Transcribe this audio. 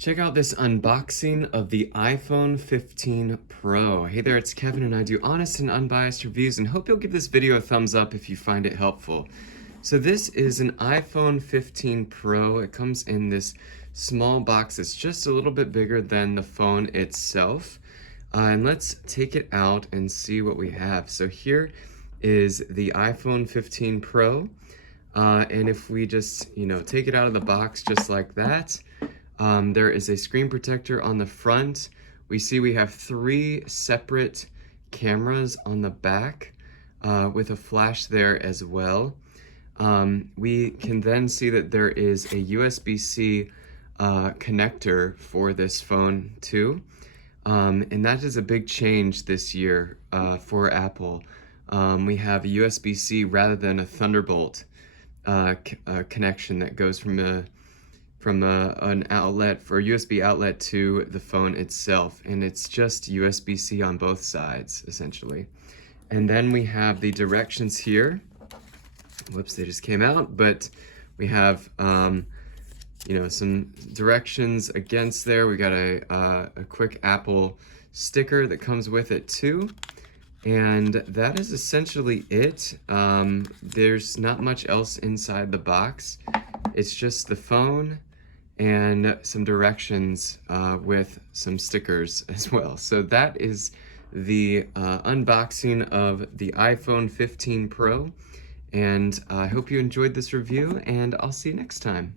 Check out this unboxing of the iPhone 15 Pro. Hey there, it's Kevin and I do honest and unbiased reviews and hope you'll give this video a thumbs up if you find it helpful. So this is an iPhone 15 Pro. It comes in this small box. It's just a little bit bigger than the phone itself. And let's take it out and see what we have. So here is the iPhone 15 Pro. And if we just, take it out of the box just like that, there is a screen protector on the front. We see we have 3 separate cameras on the back with a flash there as well. We can then see that there is a USB-C connector for this phone too. And that is a big change this year for Apple. We have a USB-C rather than a Thunderbolt connection that goes from an outlet for a USB outlet to the phone itself, and it's just USB-C on both sides essentially. And then we have the directions here. Whoops, they just came out, but we have some directions against there. We got a quick Apple sticker that comes with it too. And that is essentially it. There's not much else inside the box. It's just the phone and some directions with some stickers as well. So that is the unboxing of the iPhone 15 Pro. And I hope you enjoyed this review, and I'll see you next time.